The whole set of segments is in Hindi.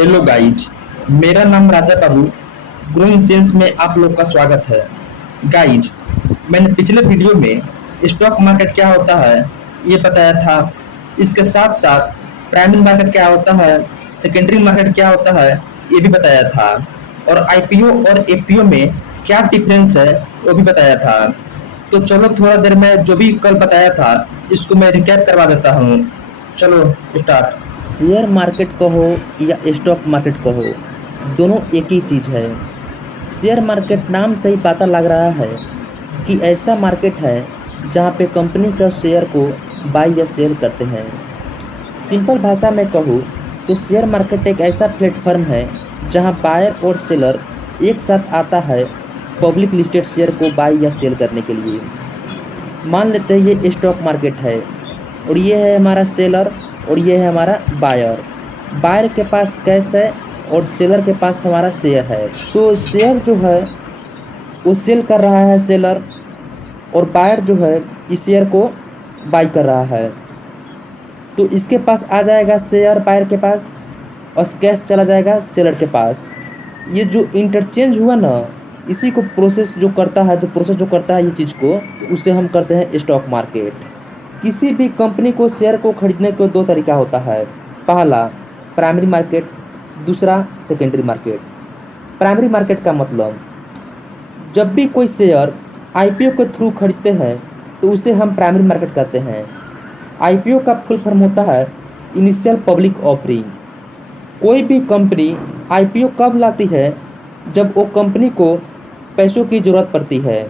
Hello guys. मेरा नाम राजा बाबू। ग्रोइंग सेल्स में आप लोग का स्वागत है। गाइज, मैंने पिछले वीडियो में स्टॉक मार्केट क्या होता है ये बताया था। इसके साथ साथ प्राइमरी मार्केट क्या होता है, सेकेंडरी मार्केट क्या होता है ये भी बताया था, और आईपीओ और एफपीओ में क्या डिफरेंस है वो भी बताया था। तो चलो थोड़ा देर में जो भी कल बताया था इसको मैं रिकैप करवा देता हूँ। चलो स्टार्ट। शेयर मार्केट कहो या स्टॉक मार्केट कहो, दोनों एक ही चीज़ है। शेयर मार्केट नाम से ही पता लग रहा है कि ऐसा मार्केट है जहाँ पे कंपनी का शेयर को बाई या सेल करते हैं। सिंपल भाषा में कहूँ तो शेयर मार्केट एक ऐसा प्लेटफॉर्म है जहाँ बायर और सेलर एक साथ आता है पब्लिक लिस्टेड शेयर को बाई या सेल करने के लिए। मान लेते हैं ये स्टॉक मार्केट है और ये है हमारा सेलर और ये है हमारा बायर। बायर के पास कैश है और सेलर के पास हमारा शेयर है। तो शेयर जो है वो सेल कर रहा है सेलर, और बायर जो है इस शेयर को बाई कर रहा है। तो इसके पास आ जाएगा शेयर बायर के पास और कैश चला जाएगा सेलर के पास। ये जो इंटरचेंज हुआ ना, इसी को प्रोसेस जो करता है ये चीज़ को, उसे हम करते हैं स्टॉक मार्केट। किसी भी कंपनी को शेयर को खरीदने का दो तरीका होता है। पहला प्राइमरी मार्केट, दूसरा सेकेंडरी मार्केट। प्राइमरी मार्केट का मतलब जब भी कोई शेयर आईपीओ के थ्रू खरीदते हैं तो उसे हम प्राइमरी मार्केट कहते हैं। आईपीओ का फुल फॉर्म होता है इनिशियल पब्लिक ऑफरिंग। कोई भी कंपनी आईपीओ कब लाती है? जब वो कंपनी को पैसों की ज़रूरत पड़ती है।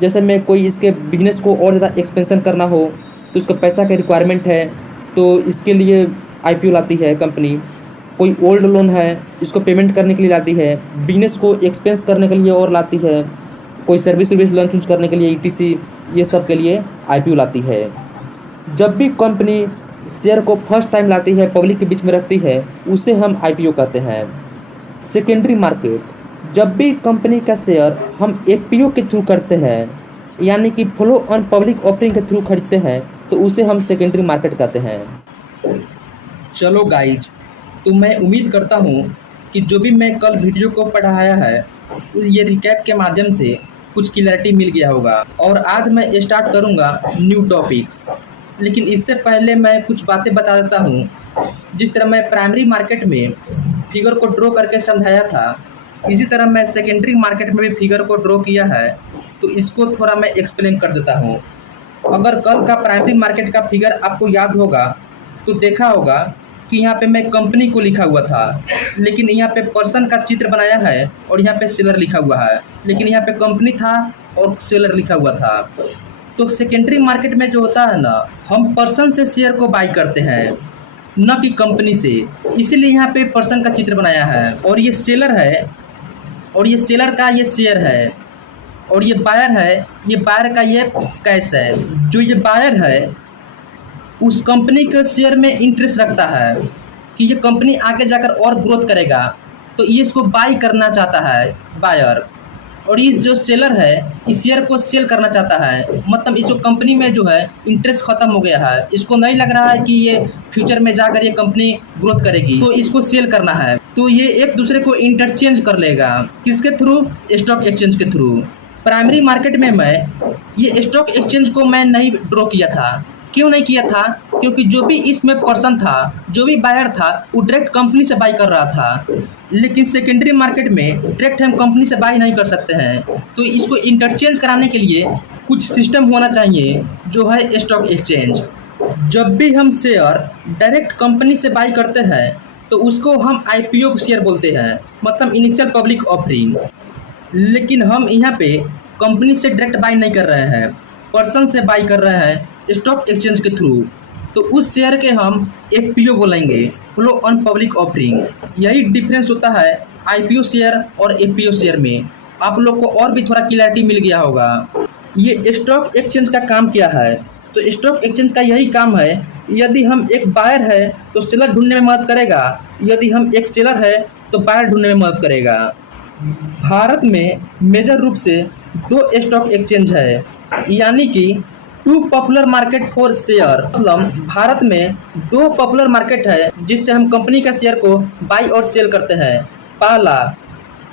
जैसे में कोई इसके बिजनेस को और ज़्यादा एक्सपेंशन करना हो तो उसको पैसा का रिक्वायरमेंट है, तो इसके लिए आईपीओ लाती है कंपनी। कोई ओल्ड लोन है, इसको पेमेंट करने के लिए लाती है। बिजनेस को एक्सपेंस करने के लिए और लाती है। कोई सर्विस लॉन्च करने के लिए ईटीसी, ये सब के लिए आईपीओ लाती है। जब भी कंपनी शेयर को फर्स्ट टाइम लाती है, पब्लिक के बीच में रखती है, उसे हम आईपीओ कहते हैं। सेकेंडरी मार्केट, जब भी कंपनी का शेयर हम एफपीओ के थ्रू करते हैं, यानी कि फॉलो ऑन पब्लिक ऑफरिंग के थ्रू खरीदते हैं, तो उसे हम सेकेंडरी मार्केट कहते हैं। चलो गाइज, तो मैं उम्मीद करता हूँ कि जो भी मैं कल वीडियो को पढ़ाया है ये रिकैप के माध्यम से कुछ क्लैरिटी मिल गया होगा। और आज मैं स्टार्ट करूँगा न्यू टॉपिक्स, लेकिन इससे पहले मैं कुछ बातें बता देता हूँ। जिस तरह मैं प्राइमरी मार्केट में फिगर को ड्रॉ करके समझाया था, इसी तरह मैं सेकेंडरी मार्केट में भी फिगर को ड्रॉ किया है, तो इसको थोड़ा मैं एक्सप्लेन कर देता हूँ। अगर कल का प्राइमरी मार्केट का फिगर आपको याद होगा तो देखा होगा कि यहाँ पे मैं कंपनी को लिखा हुआ था, लेकिन यहाँ पे पर्सन का चित्र बनाया है और यहाँ पे सेलर लिखा हुआ है, लेकिन यहाँ पे कंपनी था और सेलर लिखा हुआ था। तो सेकेंडरी मार्केट में जो होता है ना, हम पर्सन से शेयर को बाई करते हैं, न कि कंपनी से। इसीलिए यहाँ पे पर्सन का चित्र बनाया है, और ये सेलर है और ये सेलर का ये शेयर है, और ये बायर है, ये बायर का ये कैश है। जो ये बायर है उस कंपनी के शेयर में इंटरेस्ट रखता है कि ये कंपनी आगे जाकर और ग्रोथ करेगा, तो ये इसको बाई करना चाहता है बायर। और इस जो सेलर है इस शेयर को सेल करना चाहता है, मतलब इसको कंपनी में जो है इंटरेस्ट खत्म हो गया है, इसको नहीं लग रहा है कि ये फ्यूचर में जाकर ये कंपनी ग्रोथ करेगी, तो इसको सेल करना है। तो ये एक दूसरे को इंटरचेंज कर लेगा। किसके थ्रू? स्टॉक एक्सचेंज के थ्रू। प्राइमरी मार्केट में मैं ये स्टॉक एक्सचेंज को मैं नहीं ड्रॉ किया था। क्यों नहीं किया था? क्योंकि जो भी इसमें पर्सन था, जो भी बायर था, वो डायरेक्ट कंपनी से बाई कर रहा था। लेकिन सेकेंडरी मार्केट में डायरेक्ट हम कंपनी से बाई नहीं कर सकते हैं, तो इसको इंटरचेंज कराने के लिए कुछ सिस्टम होना चाहिए, जो है स्टॉक एक्सचेंज। जब भी हम शेयर डायरेक्ट कंपनी से बाई करते हैं तो उसको हम आईपीओ शेयर बोलते हैं, मतलब इनिशियल पब्लिक ऑफरिंग। लेकिन हम यहाँ पे कंपनी से डायरेक्ट बाई नहीं कर रहे हैं, पर्सन से बाई कर रहे हैं स्टॉक एक्सचेंज के थ्रू, तो उस शेयर के हम एफपीओ बोलेंगे, फ्लो ऑन पब्लिक ऑफरिंग। यही डिफरेंस होता है आईपीओ शेयर और एफपीओ शेयर में। आप लोग को और भी थोड़ा क्लैरिटी मिल गया होगा। ये स्टॉक एक्सचेंज का काम क्या है? तो स्टॉक एक्सचेंज का यही काम है, यदि हम एक बायर है तो सेलर ढूंढने में मदद करेगा, यदि हम एक सेलर है तो बायर ढूंढने में मदद करेगा। भारत में मेजर रूप से दो स्टॉक एक्सचेंज है, यानी कि two popular market for share, मतलब भारत में दो पॉपुलर मार्केट है जिससे हम कंपनी का शेयर को बाई और सेल करते हैं। पहला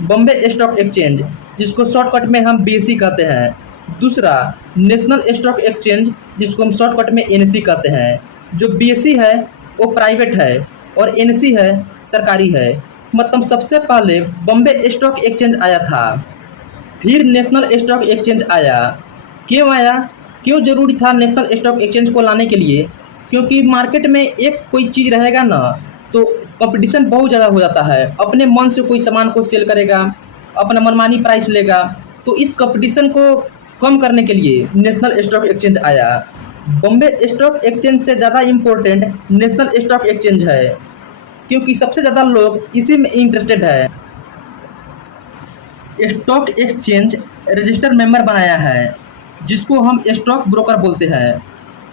बॉम्बे स्टॉक एक्सचेंज, जिसको शॉर्टकट में हम बीएसई कहते हैं। दूसरा नेशनल स्टॉक एक्सचेंज, जिसको हम शॉर्टकट में एनएसई कहते हैं। जो बीएसई है वो प्राइवेट है और एनएसई है सरकारी है। मतलब सबसे पहले बॉम्बे स्टॉक एक्सचेंज आया था, फिर नेशनल स्टॉक एक्सचेंज आया। क्यों आया, क्यों जरूरी था नेशनल स्टॉक एक्सचेंज को लाने के लिए? क्योंकि मार्केट में एक कोई चीज़ रहेगा ना तो कंपटीशन बहुत ज़्यादा हो जाता है। अपने मन से कोई सामान को सेल करेगा, अपना मनमानी प्राइस लेगा, तो इस कंपटीशन को कम करने के लिए नेशनल स्टॉक एक्सचेंज आया। बॉम्बे स्टॉक एक्सचेंज से ज़्यादा इम्पोर्टेंट नेशनल स्टॉक एक्सचेंज है, क्योंकि सबसे ज़्यादा लोग इसी में इंटरेस्टेड है। स्टॉक एक्सचेंज रजिस्टर मेंबर बनाया है, जिसको हम स्टॉक ब्रोकर बोलते हैं।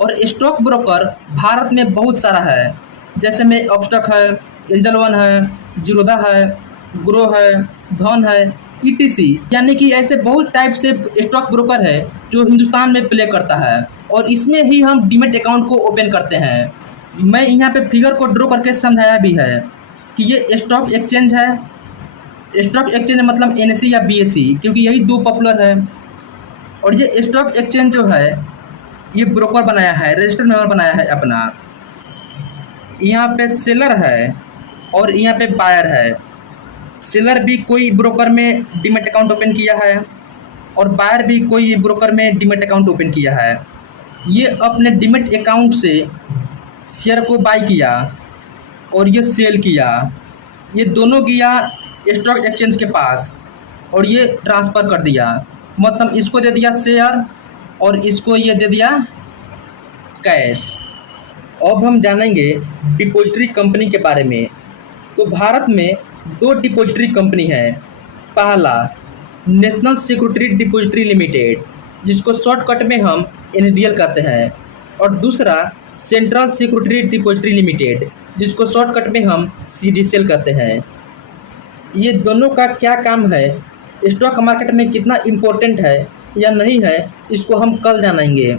और स्टॉक ब्रोकर भारत में बहुत सारा है, जैसे में अपस्टॉक है, एंजल वन है, जीरोधा है, ग्रो है, धन है, ईटीसी। यानी कि ऐसे बहुत टाइप से स्टॉक ब्रोकर है जो हिंदुस्तान में प्ले करता है, और इसमें ही हम डीमैट अकाउंट को ओपन करते हैं। मैं यहाँ पे फिगर को ड्रॉ करके समझाया भी है कि ये स्टॉक एक्सचेंज है। स्टॉक एक्सचेंज मतलब एनएसई या बीएसई, क्योंकि यही दो पॉपुलर है। और ये स्टॉक एक्सचेंज जो है ये ब्रोकर बनाया है, रजिस्टर मेंबर बनाया है अपना। यहाँ पे सेलर है और यहाँ पे बायर है। सेलर भी कोई ब्रोकर में डीमैट अकाउंट ओपन किया है और बायर भी कोई ब्रोकर में डीमैट अकाउंट ओपन किया है। ये अपने डीमैट अकाउंट से शेयर को बाई किया और ये सेल किया। ये दोनों गया स्टॉक एक्सचेंज के पास और ये ट्रांसफ़र कर दिया। मतलब इसको दे दिया शेयर और इसको ये दे दिया कैश। अब हम जानेंगे डिपॉजिटरी कंपनी के बारे में। तो भारत में दो डिपॉजिटरी कंपनी है। पहला नेशनल सिक्योरिटी डिपॉजिटरी लिमिटेड, जिसको शॉर्टकट में हम एनएसडीएल कहते हैं, और दूसरा सेंट्रल सिक्योरिटी डिपॉजिटरी लिमिटेड, जिसको शॉर्टकट में हम सीडीसीएल कहते हैं। ये दोनों का क्या काम है, स्टॉक मार्केट में कितना इम्पोर्टेंट है या नहीं है, इसको हम कल जानेंगे।